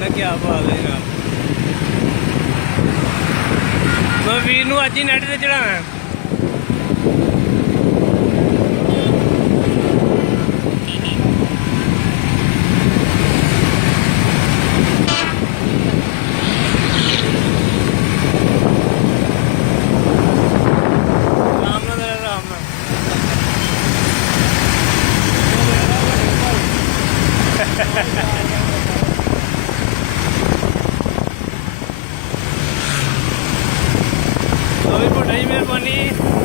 ना क्या बात है जनाब। मैं वीर नूं अज ही नैट ते चढ़ाना। तो भी बड़ी मेहरबानी।